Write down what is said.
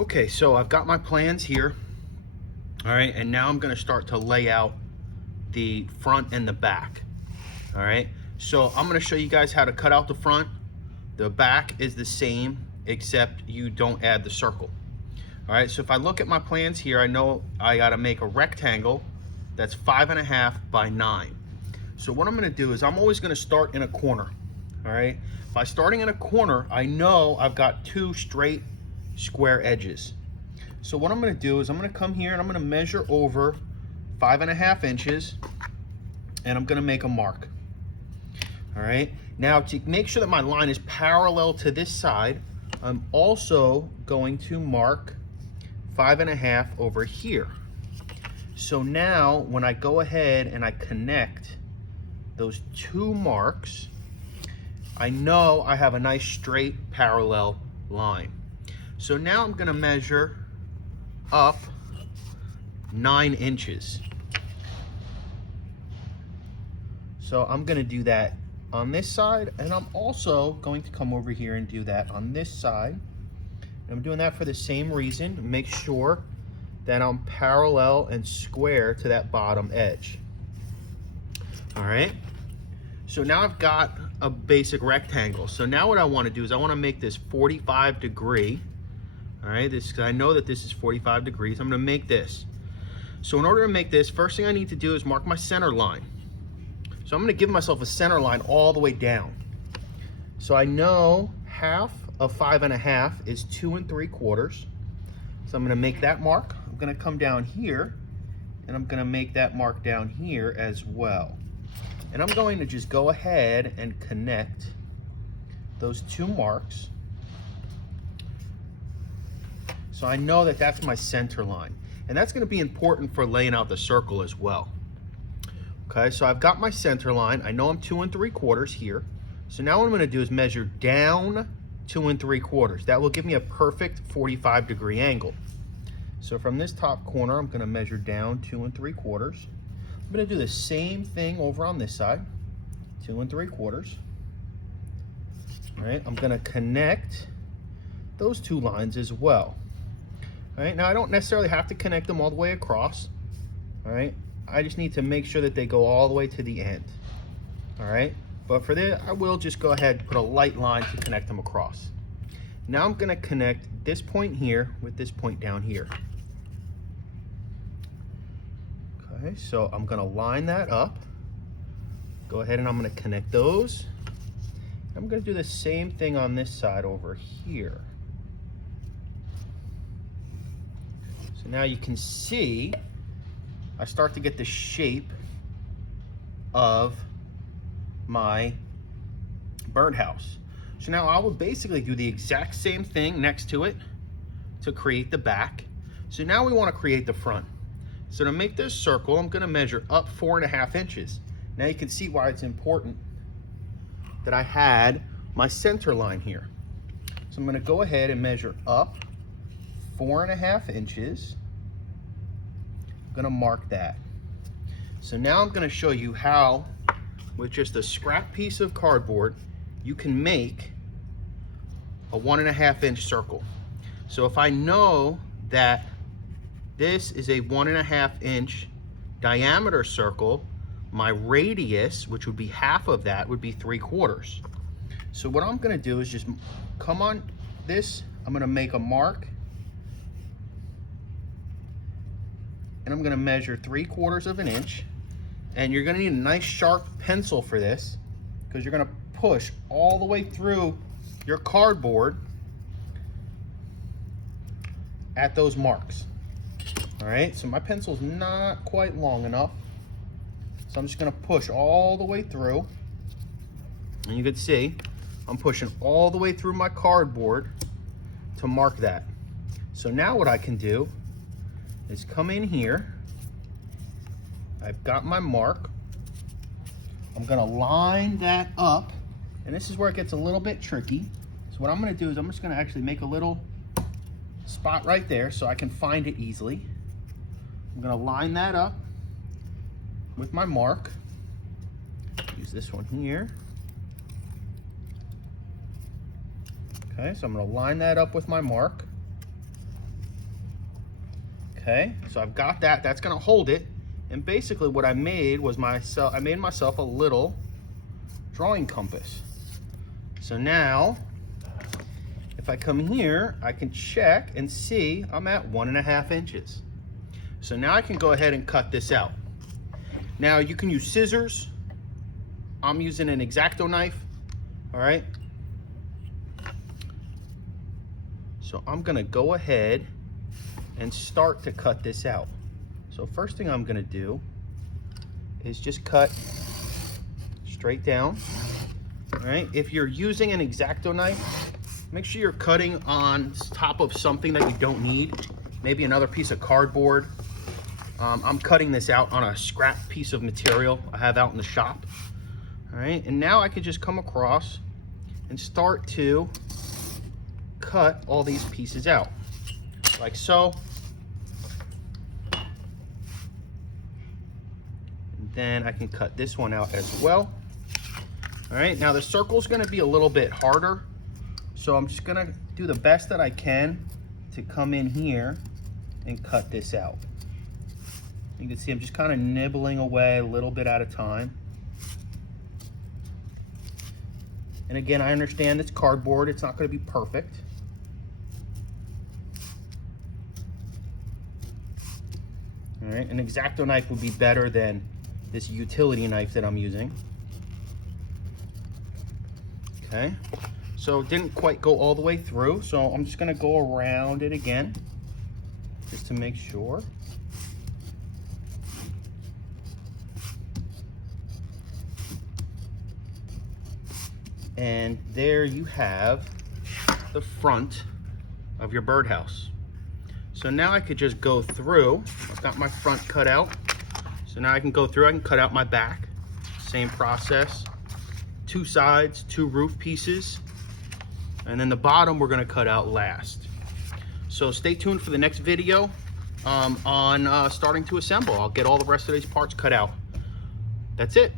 Okay, so I've got my plans here. All right, and now I'm gonna start to lay out the front and the back. All right, so I'm gonna show you guys how to cut out the front. The back is the same, except you don't add the circle. All right, so if I look at my plans here, I know I gotta make a rectangle that's 5.5 by 9. So what I'm gonna do is I'm always gonna start in a corner. All right, by starting in a corner, I know I've got 2 straight square edges. So what I'm gonna do is I'm gonna come here and I'm gonna measure over 5.5 inches and I'm gonna make a mark. All right, now to make sure that my line is parallel to this side, I'm also going to mark 5.5 over here. So now when I go ahead and I connect those 2 marks, I know I have a nice straight parallel line. So now I'm gonna measure up 9 inches. So I'm gonna do that on this side, and I'm also going to come over here and do that on this side. And I'm doing that for the same reason, to make sure that I'm parallel and square to that bottom edge. All right, so now I've got a basic rectangle. So now what I wanna do is I wanna make this 45 degree. All right, I know that this is 45 degrees. I'm gonna make this. So in order to make this, first thing I need to do is mark my center line. So I'm gonna give myself a center line all the way down. So I know half of 5.5 is 2 3/4. So I'm gonna make that mark. I'm gonna come down here and I'm gonna make that mark down here as well. And I'm going to just go ahead and connect those 2 marks. So I know that that's my center line. And that's gonna be important for laying out the circle as well. Okay, so I've got my center line. I know I'm 2 3/4 here. So now what I'm gonna do is measure down 2 3/4. That will give me a perfect 45 degree angle. So from this top corner, I'm gonna measure down 2 3/4. I'm gonna do the same thing over on this side, 2 3/4. All right, I'm gonna connect those 2 lines as well. All right, now I don't necessarily have to connect them all the way across. All right, I just need to make sure that they go all the way to the end. All right, but for this, I will just go ahead and put a light line to connect them across. Now I'm gonna connect this point here with this point down here. Okay, so I'm gonna line that up. Go ahead and I'm gonna connect those. I'm gonna do the same thing on this side over here. So now you can see I start to get the shape of my birdhouse. So now I will basically do the exact same thing next to it to create the back. So now we want to create the front. So to make this circle, I'm going to measure up 4.5 inches. Now you can see why it's important that I had my center line here. So I'm going to go ahead and measure up 4.5 inches. I'm gonna mark that. So now I'm gonna show you how, with just a scrap piece of cardboard, you can make a 1.5 inch circle. So if I know that this is a 1.5 inch diameter circle, my radius, which would be half of that, would be 3/4. So what I'm gonna do is just come on this, I'm gonna make a mark, and I'm gonna measure 3/4 of an inch. And you're gonna need a nice sharp pencil for this, because you're gonna push all the way through your cardboard at those marks. All right, so my pencil's not quite long enough. So I'm just gonna push all the way through. And you can see, I'm pushing all the way through my cardboard to mark that. So now what I can do is come in here. I've got my mark. I'm gonna line that up, and this is where it gets a little bit tricky. So what I'm gonna do is I'm just gonna actually make a little spot right there so I can find it easily. I'm gonna line that up with my mark. Use this one here. Okay, so I'm gonna line that up with my mark. Okay, so I've got that. That's gonna hold it. And basically what I made was I made myself a little drawing compass. So now, if I come here, I can check and see I'm at 1.5 inches. So now I can go ahead and cut this out. Now you can use scissors. I'm using an X-Acto knife, all right? So I'm gonna go ahead and start to cut this out. So first thing I'm gonna do is just cut straight down, all right? If you're using an X-Acto knife, make sure you're cutting on top of something that you don't need, maybe another piece of cardboard. I'm cutting this out on a scrap piece of material I have out in the shop, all right? And now I can just come across and start to cut all these pieces out, like so. Then I can cut this one out as well. All right, now the circle's gonna be a little bit harder, so I'm just gonna do the best that I can to come in here and cut this out. You can see I'm just kind of nibbling away a little bit at a time. And again, I understand it's cardboard, it's not gonna be perfect. All right, an X-Acto knife would be better than this utility knife that I'm using. Okay, so it didn't quite go all the way through, so I'm just gonna go around it again, just to make sure. And there you have the front of your birdhouse. So now I could just go through. I've got my front cut out. So now I can go through, I can cut out my back. Same process. 2 sides, 2 roof pieces. And then the bottom we're gonna cut out last. So stay tuned for the next video on starting to assemble. I'll get all the rest of these parts cut out. That's it.